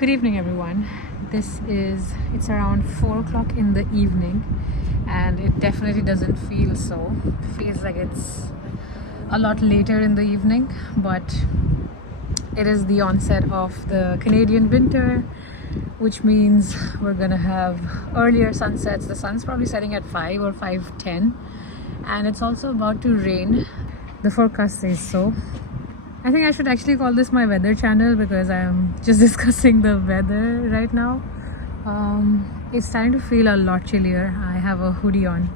Good evening, everyone. It's around 4 o'clock in the evening, and it definitely doesn't feel so. It feels like it's a lot later in the evening, but it is the onset of the Canadian winter, which means we're gonna have earlier sunsets. The sun's probably setting at 5 or 5:10, and it's also about to rain. The forecast says so. I think I should actually call this my weather channel because I am just discussing the weather right now. It's starting to feel a lot chillier. I have a hoodie on,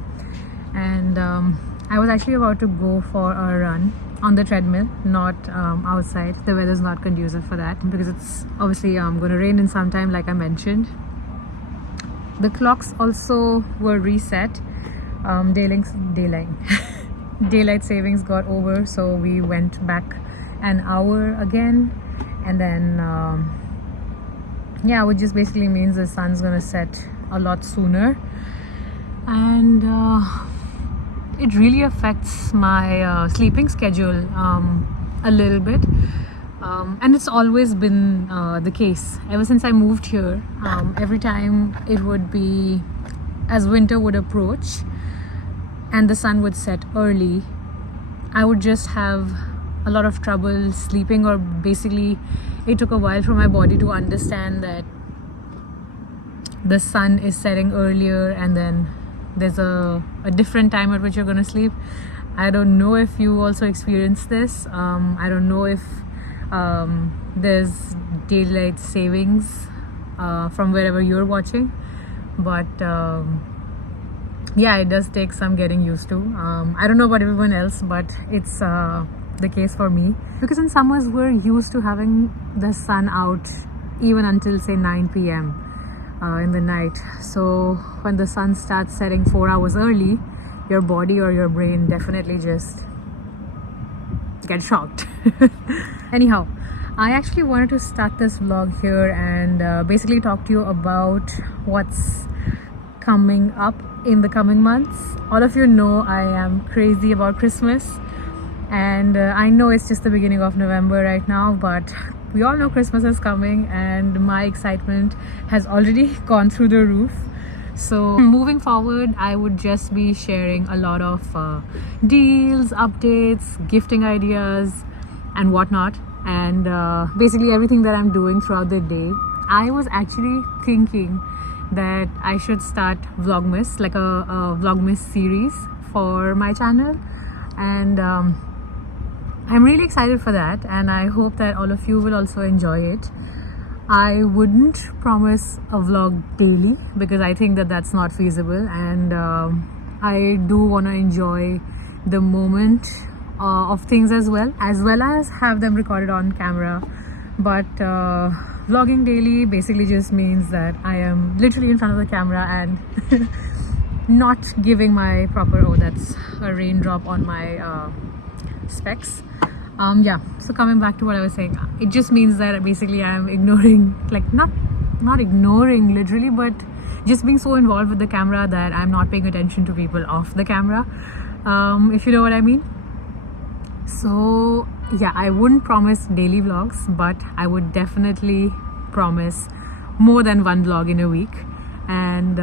and I was actually about to go for a run on the treadmill, not outside. The weather's not conducive for that because it's obviously going to rain in some time, like I mentioned. The clocks also were reset. Daylight savings got over, so we went back an hour again, and then which just basically means the sun's gonna set a lot sooner, and it really affects my sleeping schedule a little bit, and it's always been the case ever since I moved here. Every time it would be as winter would approach and the sun would set early, I would just have a lot of trouble sleeping, or basically it took a while for my body to understand that the sun is setting earlier and then there's a different time at which you're going to sleep. I don't know if you also experience this. I don't know if there's daylight savings from wherever you're watching, but it does take some getting used to. I don't know about everyone else, but it's the case for me, because in summers we're used to having the sun out even until say 9 p.m. In the night. So when the sun starts setting 4 hours early, your body or your brain definitely just gets shocked. Anyhow, I actually wanted to start this vlog here and basically talk to you about what's coming up in the coming months. All of you know I am crazy about Christmas, and I know it's just the beginning of November right now, but we all know Christmas is coming and my excitement has already gone through the roof. So moving forward, I would just be sharing a lot of deals, updates, gifting ideas and whatnot, and basically everything that I'm doing throughout the day. I was actually thinking that I should start Vlogmas, like a Vlogmas series for my channel, and I'm really excited for that, and I hope that all of you will also enjoy it. I wouldn't promise a vlog daily because I think that that's not feasible, and I do want to enjoy the moment of things as well as have them recorded on camera. But vlogging daily basically just means that I am literally in front of the camera and not giving my proper, that's a raindrop on my specs. So coming back to what I was saying, it just means that basically I'm ignoring, like not ignoring literally, but just being so involved with the camera that I'm not paying attention to people off the camera, if you know what I mean. So I wouldn't promise daily vlogs, but I would definitely promise more than one vlog in a week, and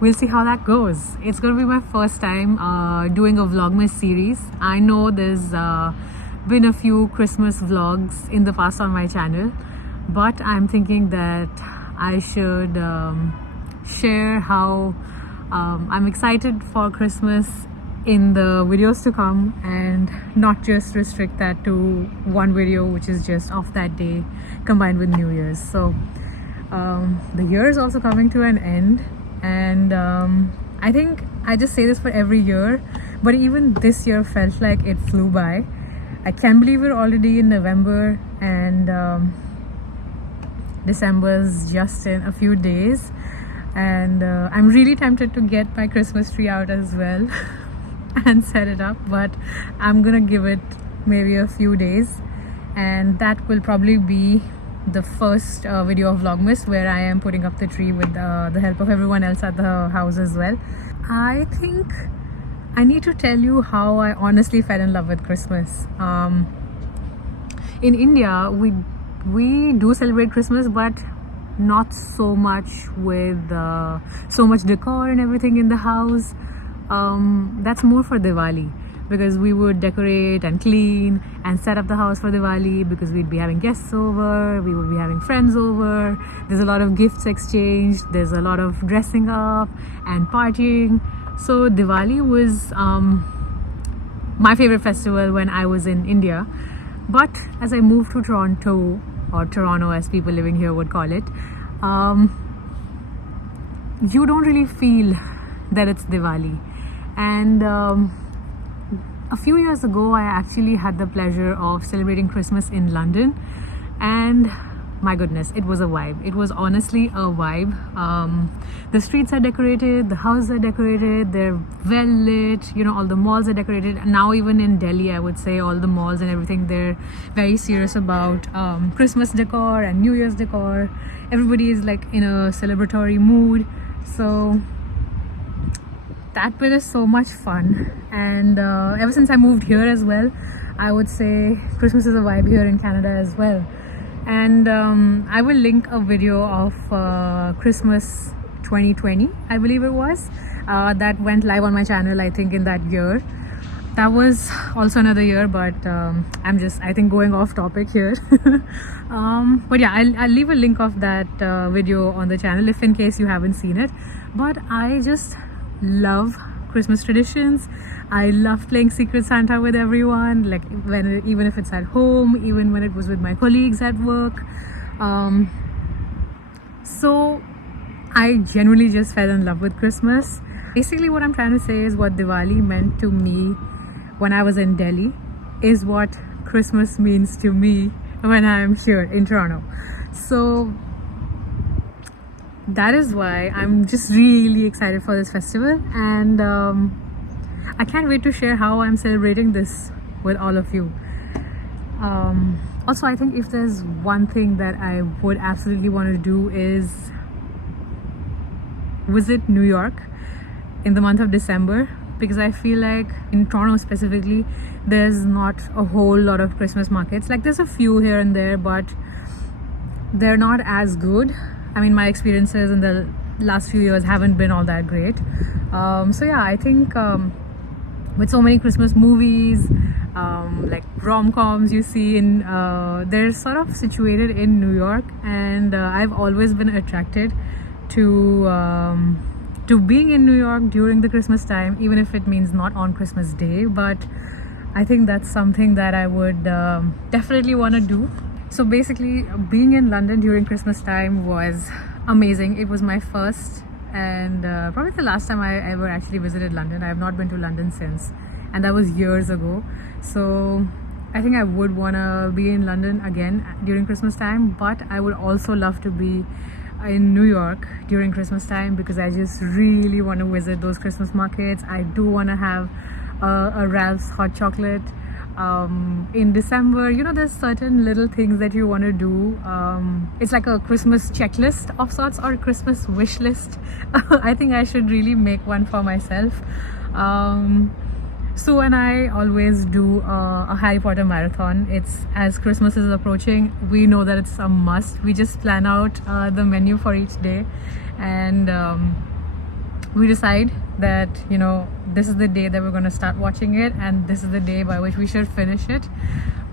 we'll see how that goes. It's gonna be my first time doing a Vlogmas series. I know there's been a few Christmas vlogs in the past on my channel, but I'm thinking that I should share how I'm excited for Christmas in the videos to come, and not just restrict that to one video which is just of that day combined with New Year's. So the year is also coming to an end, and I think I just say this for every year, but even this year felt like it flew by. I can't believe we're already in November, and December's just in a few days, and I'm really tempted to get my Christmas tree out as well and set it up, but I'm gonna give it maybe a few days, and that will probably be the first video of Vlogmas where I am putting up the tree with the help of everyone else at the house as well. I think I need to tell you how I honestly fell in love with Christmas. In India, we we do celebrate Christmas, but not so much with so much decor and everything in the house. That's more for Diwali, because we would decorate and clean and set up the house for Diwali, because we'd be having guests over, we would be having friends over. There's a lot of gifts exchanged, there's a lot of dressing up and partying. So Diwali was my favorite festival when I was in India. But as I moved to Toronto, or Toronto as people living here would call it, you don't really feel that it's Diwali. And a few years ago, I actually had the pleasure of celebrating Christmas in London, and my goodness, it was a vibe. It was honestly a vibe. The streets are decorated, the houses are decorated, they're well lit, you know, all the malls are decorated. Now even in Delhi, I would say all the malls and everything, they're very serious about Christmas decor and New Year's decor. Everybody is like in a celebratory mood. So that bit is so much fun. And ever since I moved here as well, I would say Christmas is a vibe here in Canada as well. And I will link a video of Christmas 2020, I believe it was, that went live on my channel, I think in that year. That was also another year, but I'm just, I think, going off topic here. But yeah, I'll leave a link of that video on the channel if in case you haven't seen it. But I just love Christmas traditions. I love playing Secret Santa with everyone, like even if it's at home, even when it was with my colleagues at work. So I genuinely just fell in love with Christmas. Basically what I'm trying to say is what Diwali meant to me when I was in Delhi is what Christmas means to me when I'm here in Toronto. So that is why I'm just really excited for this festival, and I can't wait to share how I'm celebrating this with all of you. Also, I think if there's one thing that I would absolutely want to do is visit New York in the month of December, because I feel like in Toronto specifically, there's not a whole lot of Christmas markets. Like there's a few here and there, but they're not as good. I mean, my experiences in the last few years haven't been all that great. So yeah, I think with so many Christmas movies, like rom-coms you see in, they're sort of situated in New York, and I've always been attracted to being in New York during the Christmas time, even if it means not on Christmas Day. But I think that's something that I would definitely want to do. So basically, being in London during Christmas time was amazing. It was my first and probably the last time I ever actually visited London. I have not been to London since, and that was years ago. So I think I would want to be in London again during Christmas time, but I would also love to be in New York during Christmas time, because I just really want to visit those Christmas markets. I do want to have a Ralph's hot chocolate in December. You know, there's certain little things that you want to do. It's like a Christmas checklist of sorts, or a Christmas wish list. I think I should really make one for myself. Sue and I always do a Harry Potter marathon. It's as Christmas is approaching, we know that it's a must. We just plan out the menu for each day, and we decide that, you know, this is the day that we're going to start watching it, and this is the day by which we should finish it.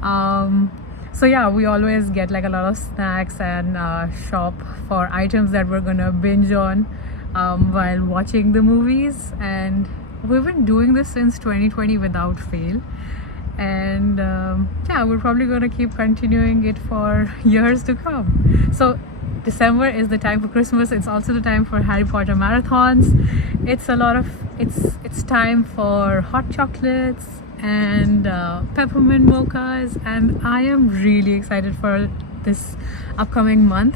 So yeah, we always get like a lot of snacks and shop for items that we're going to binge on while watching the movies. And we've been doing this since 2020 without fail, and yeah, we're probably going to keep continuing it for years to come. So December is the time for Christmas. It's also the time for Harry Potter marathons. It's a lot of it's time for hot chocolates and peppermint mochas, and I am really excited for this upcoming month.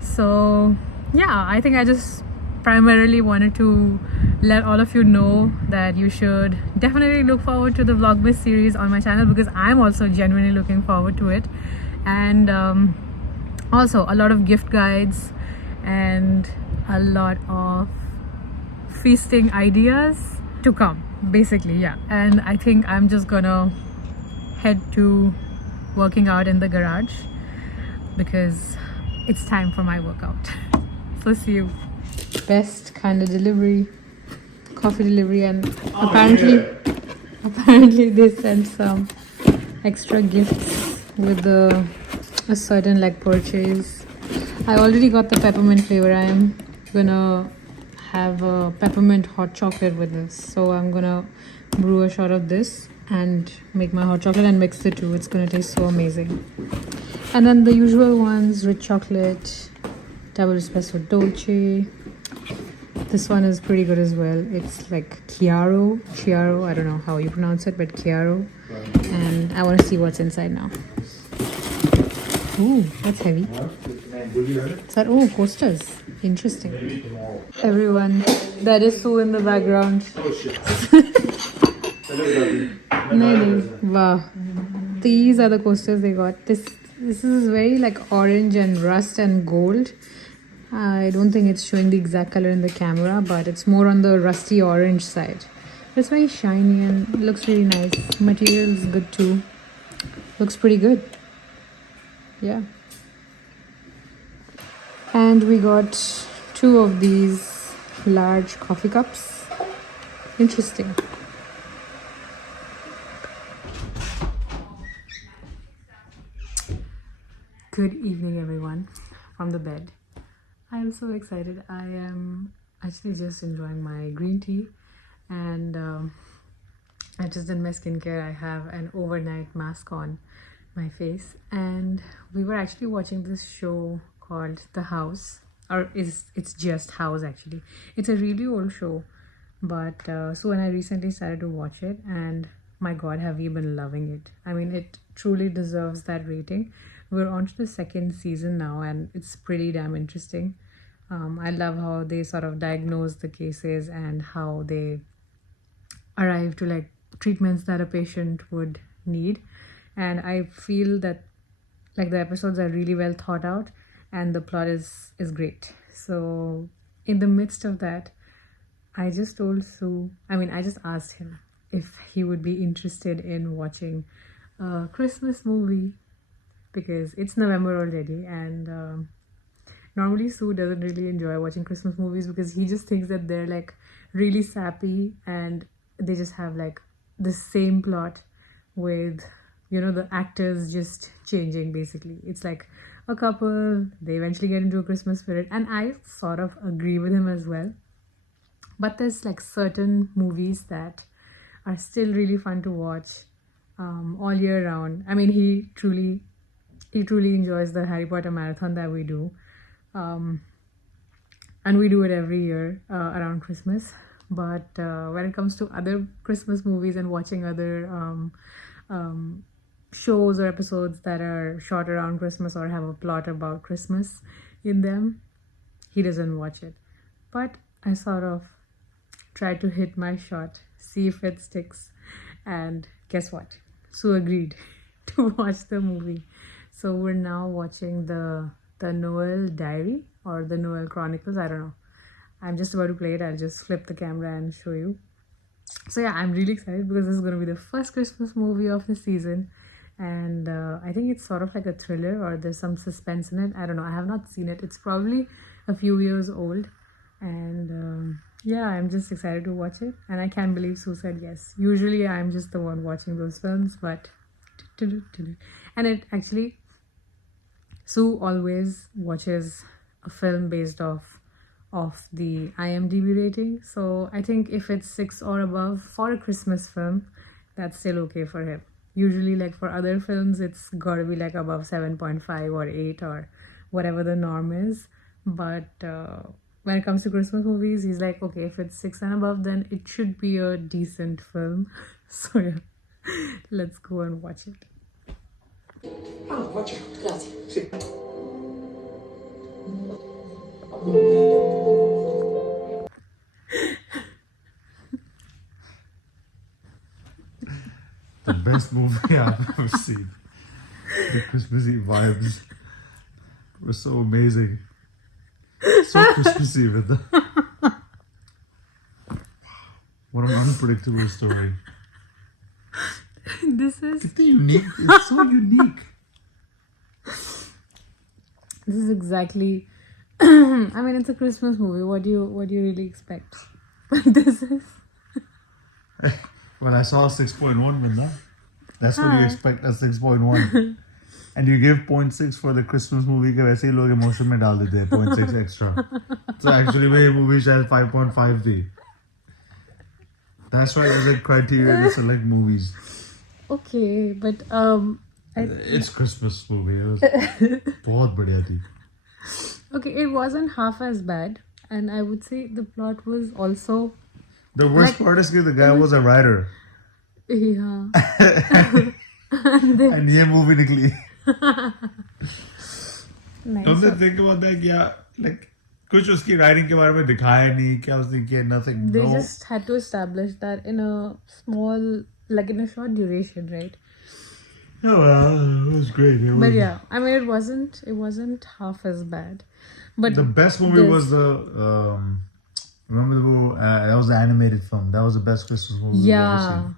So yeah, I think I just primarily wanted to let all of you know that you should definitely look forward to the Vlogmas series on my channel, because I'm also genuinely looking forward to it. And also a lot of gift guides and a lot of feasting ideas to come, basically. Yeah, and I think I'm just gonna head to working out in the garage. because it's time for my workout. So see you. Best kind of delivery, coffee delivery, and apparently they sent some extra gifts with a certain like purchase. I already got the peppermint flavor. I am gonna have a peppermint hot chocolate with this, so I'm gonna brew a shot of this and make my hot chocolate and mix the two. It's gonna taste so amazing. And then the usual ones, rich chocolate, double espresso dolce. This one is pretty good as well. It's like Chiaro, I don't know how you pronounce it, but Chiaro. And I want to see what's inside now. Ooh, that's heavy. Is that, oh, posters. Interesting. Everyone, that is Sue in the background. Wow. These are the coasters they got. This is very like orange and rust and gold. I don't think it's showing the exact color in the camera, but it's more on the rusty orange side. It's very shiny and it looks really nice. Material is good too. Looks pretty good. Yeah. And we got 2 of these large coffee cups. Interesting. Good evening, everyone, from the bed. I am so excited. I am actually just enjoying my green tea, and I just did my skincare. I have an overnight mask on my face, and we were actually watching this show called The House, or it's just House actually. It's a really old show, but so when I recently started to watch it, and my god, have we been loving it. I mean, it truly deserves that rating. We're on to the 2nd season now, and it's pretty damn interesting. I love how they sort of diagnose the cases and how they arrive to like treatments that a patient would need. And I feel that like the episodes are really well thought out and the plot is great. So in the midst of that, I just asked him if he would be interested in watching a Christmas movie, because it's November already, and normally Sue doesn't really enjoy watching Christmas movies because he just thinks that they're like really sappy and they just have like the same plot with, you know, the actors just changing basically. It's like a couple, they eventually get into a Christmas spirit, and I sort of agree with him as well. But there's like certain movies that are still really fun to watch all year round. I mean, he truly enjoys the Harry Potter marathon that we do. And we do it every year around Christmas. But when it comes to other Christmas movies and watching other shows or episodes that are short around Christmas or have a plot about Christmas in them, he doesn't watch it. But I sort of tried to hit my shot, see if it sticks, and guess what? Sue agreed to watch the movie. So we're now watching the Noel Diary or the Noel Chronicles. I don't know. I'm just about to play it. I'll just flip the camera and show you. So yeah, I'm really excited because this is going to be the first Christmas movie of the season. And I think it's sort of like a thriller, or there's some suspense in it. I don't know. I have not seen it. It's probably a few years old. And yeah, I'm just excited to watch it. And I can't believe Sue said yes. Usually I'm just the one watching those films, but... And it actually... Sue always watches a film based off the IMDb rating. So I think if it's 6 or above for a Christmas film, that's still okay for him. Usually, like for other films, it's got to be like above 7.5 or 8 or whatever the norm is. But when it comes to Christmas movies, he's like, okay, if it's 6 and above, then it should be a decent film. So yeah, let's go and watch it. Ah, faccio. Grazie. Sì. The best movie I've ever seen. The Christmas Eve vibes were so amazing. So Christmassy with them. What an unpredictable story. This is... It's unique. It's so unique. This is exactly. I mean, it's a Christmas movie. What do you really expect? But this is. Well, I saw 6.1, Vinda. That's what you हाँ. expect, a 6.1. And you give 0.6 for the Christmas movie के वैसे ही लोग emotion में डाल देते हैं 0.6 extra. So actually मेरी movie शायद 5.5 थी. That's why there's a criteria to select movies. Okay, but It's Christmas movie. It was बहुत बढ़िया थी. okay, it wasn't half as bad, and I would say the plot was also. The worst part is that the guy was a writer. Yeah. And ये movie निकली. Nice. Don't they think about that? Yeah, like कुछ उसकी writing के बारे में दिखाया नहीं. क्या उसने किया? Nothing. They No. just had to establish that in a small, like in a short duration, right? Oh, well, it was great. It But was, yeah, I mean, it wasn't half as bad. But the best movie this- was the remember that was the animated film. That was the best Christmas movie we've ever yeah, seen.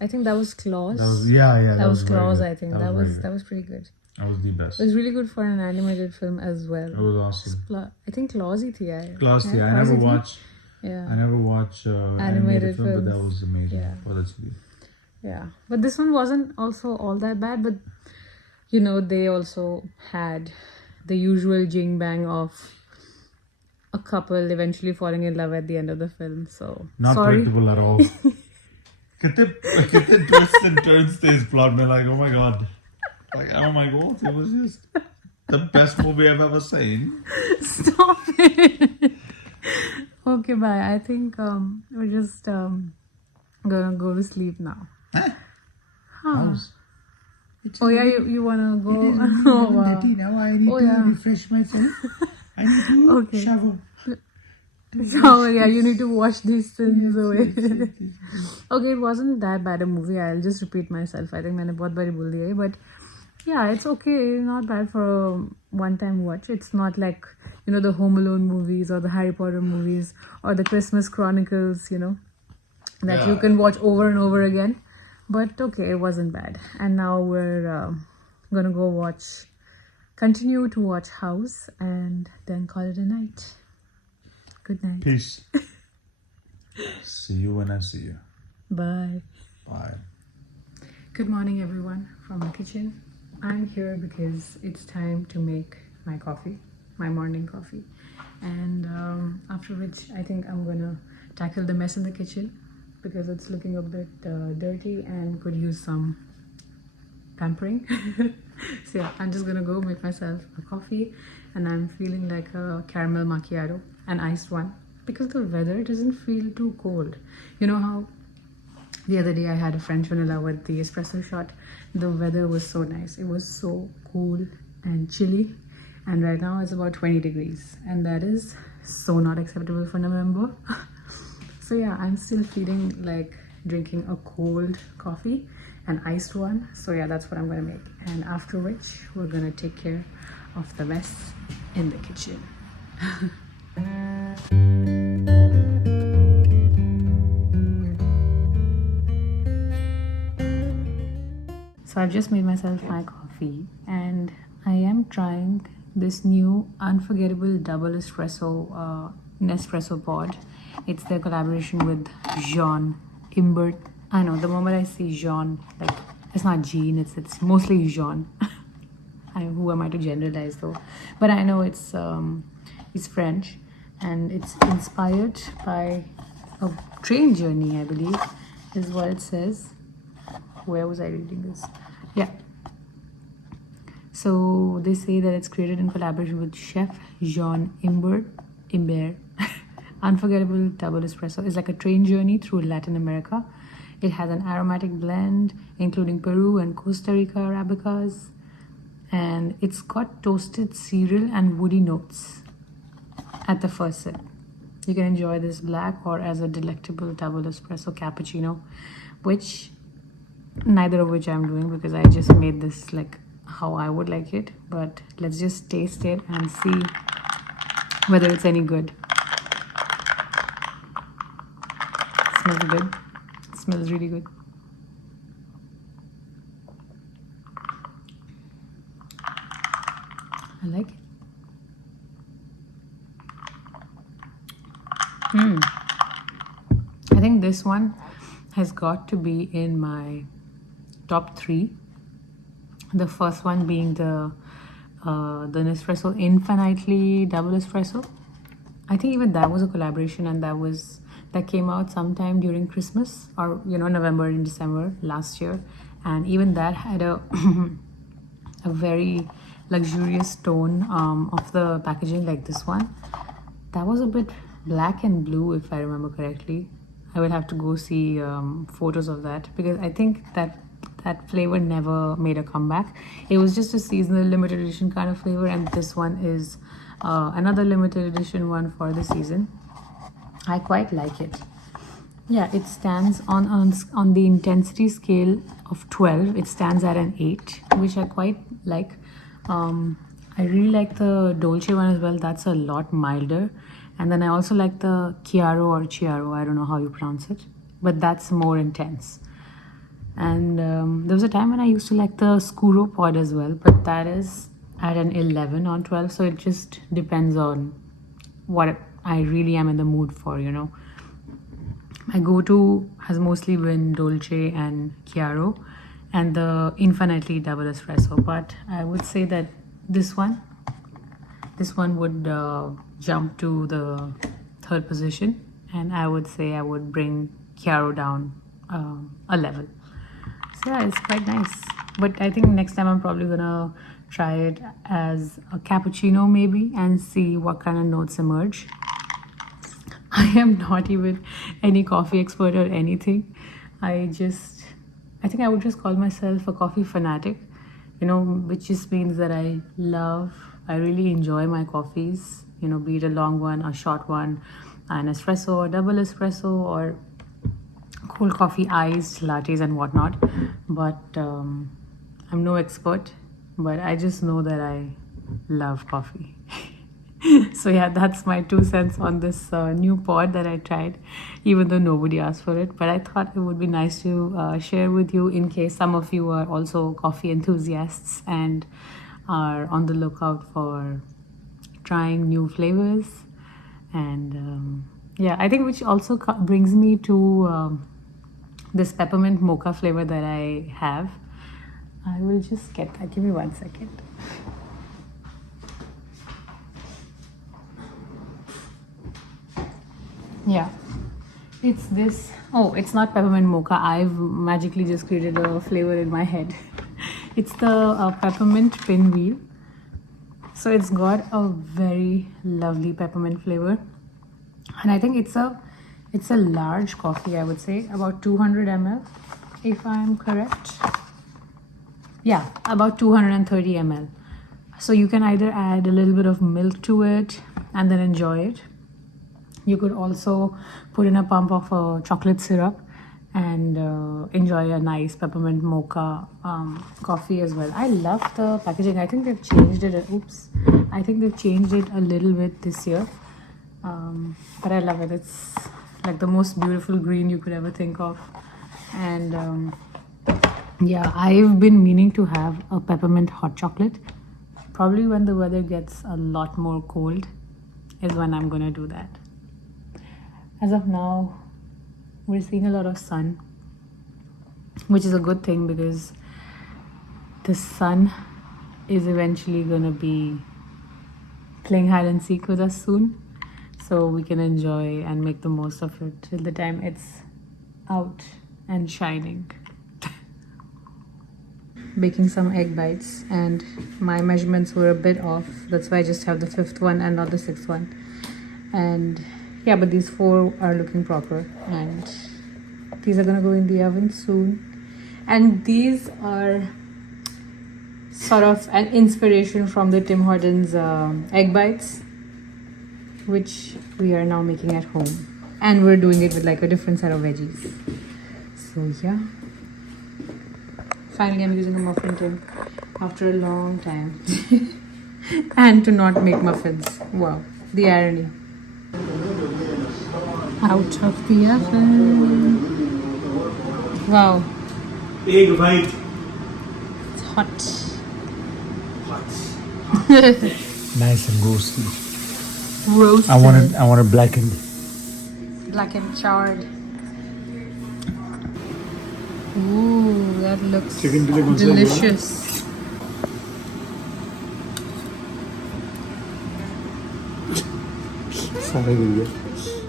I think that was Claus. That was yeah. That was very Claus. good. I think very good. that was pretty good. That was the best. It was really good for an animated film as well. It was awesome. I think Claus ही थी यार. Class, yeah. I Claus never ही थी? watched. Yeah. I never watched animated film, but that films. was amazing. Yeah. For that to be. Yeah, but this one wasn't also all that bad. But you know, they also had the usual jing bang of a couple eventually falling in love at the end of the film. So Not sorry. predictable at all. कितने twists and turns थे इस plot में, like, oh my god. Like, oh my god, it was just the best movie I've ever seen. Stop it. Okay, bye. I think we're just gonna go to sleep now. Huh? Huh. Oh yeah, you wanna go? Oh wow. Now I need Oh, to yeah. refresh myself. I need to Okay. shower. Oh yeah, you need to wash these sins away. Okay, it wasn't that bad a movie. I'll just repeat myself. I think मैंने बहुत बारी बोल दिया है, but yeah, it's okay. Not bad for a one-time watch. It's not like, you know, the Home Alone movies or the Harry Potter movies or the Christmas Chronicles, you know, that you Yeah. can watch over and over again. But okay, it wasn't bad. And now we're gonna go continue to watch House and then call it a night. Good night. Peace. See you when I see you. Bye. Bye. Good morning, everyone, from the kitchen. I'm here because it's time to make my coffee, my morning coffee. And after which, I think I'm gonna tackle the mess in the kitchen because it's looking a bit dirty and could use some pampering. So yeah, I'm just gonna go make myself a coffee, and I'm feeling like a caramel macchiato, an iced one, because the weather doesn't feel too cold. You know how the other day I had a French vanilla with the espresso shot. The weather was so nice. It was so cool and chilly. And right now it's about 20 degrees. And that is so not acceptable for November. So yeah, I'm still feeling like drinking a cold coffee, an iced one. So yeah, that's what I'm gonna make. And after which, we're gonna take care of the mess in the kitchen. So I've just made myself my coffee and I am trying this new unforgettable double espresso Nespresso pod. It's their collaboration with Jean Imbert. I know, the moment I see Jean, like, it's not Jean, it's mostly Jean. Who am I to generalize though? But I know it's French and it's inspired by a train journey, I believe, is what it says. Where was I reading this? Yeah. So they say that it's created in collaboration with chef Jean Imbert. Unforgettable double espresso is like a train journey through Latin America. It has an aromatic blend including Peru and Costa Rica Arabicas, and it's got toasted cereal and woody notes at the first sip. You can enjoy this black or as a delectable double espresso cappuccino, which neither of which I'm doing because I just made this like how I would like it. But let's just taste it and see whether it's any good. Smells good. Smells really good. I like it. I think this one has got to be in my top 3. The first one being the Nespresso Infinitely Double Espresso. I think even that was a collaboration, and that came out sometime during Christmas, or November and December last year, and even that had a a very luxurious tone of the packaging, like this one. That was a bit black and blue, if I remember correctly. I will have to go see photos of that, because I think that flavor never made a comeback. It was just a seasonal limited edition kind of flavor, and this one is another limited edition one for the season. I quite like it. Yeah, it stands on the intensity scale of 12. It stands at an 8, which I quite like. I really like the Dolce one as well. That's a lot milder. And then I also like the Chiaro or Chiaro, I don't know how you pronounce it, but that's more intense. And there was a time when I used to like the Scuro pod as well, but that is at an 11 on 12. So it just depends on what I really am in the mood for, My go-to has mostly been Dolce and Chiaro and the Infinitely Double Espresso. But I would say that this one would jump to the 3rd position. And I would say I would bring Chiaro down a level. So yeah, it's quite nice. But I think next time I'm probably gonna try it as a cappuccino maybe and see what kind of notes emerge. I am not even any coffee expert or anything. I think I would just call myself a coffee fanatic, which just means that I really enjoy my coffees, be it a long one, a short one, an espresso or double espresso, or cold coffee, iced lattes and whatnot. But I'm no expert, but I just know that I love coffee. So yeah, that's my 2 cents on this new pod that I tried, even though nobody asked for it. But I thought it would be nice to share with you in case some of you are also coffee enthusiasts and are on the lookout for trying new flavors. And yeah, I think which also brings me to this peppermint mocha flavor that I have. I will just get that. Give me 1 second. Yeah, it's this. Oh, it's not peppermint mocha. I've magically just created a flavor in my head. It's the peppermint pinwheel. So it's got a very lovely peppermint flavor, and I think it's a large coffee. I would say about 200 ml, if I'm correct. Yeah, about 230 ml. So you can either add a little bit of milk to it and then enjoy it. You could also put in a pump of chocolate syrup and enjoy a nice peppermint mocha coffee as well. I love the packaging. I think they've changed it. I think they've changed it a little bit this year. But I love it. It's like the most beautiful green you could ever think of. And yeah, I've been meaning to have a peppermint hot chocolate. Probably when the weather gets a lot more cold is when I'm gonna do that. As of now, we're seeing a lot of sun, which is a good thing because the sun is eventually gonna be playing hide and seek with us soon, so we can enjoy and make the most of it till the time it's out and shining. Baking some egg bites, and my measurements were a bit off. That's why I just have the 5th one and not the 6th one. And yeah, but these 4 are looking proper, and these are gonna go in the oven soon. And these are sort of an inspiration from the Tim Hortons egg bites, which we are now making at home, and we're doing it with like a different set of veggies. So yeah, finally I'm using a muffin tin after a long time. And to not make muffins. Wow, the irony. Out of the oven. Wow. Egg white. It's hot. Nice and roasty. Roasted. I want it blackened. blackened chard. Ooh, that looks Chicken chili masala. delicious. सारे मिल गए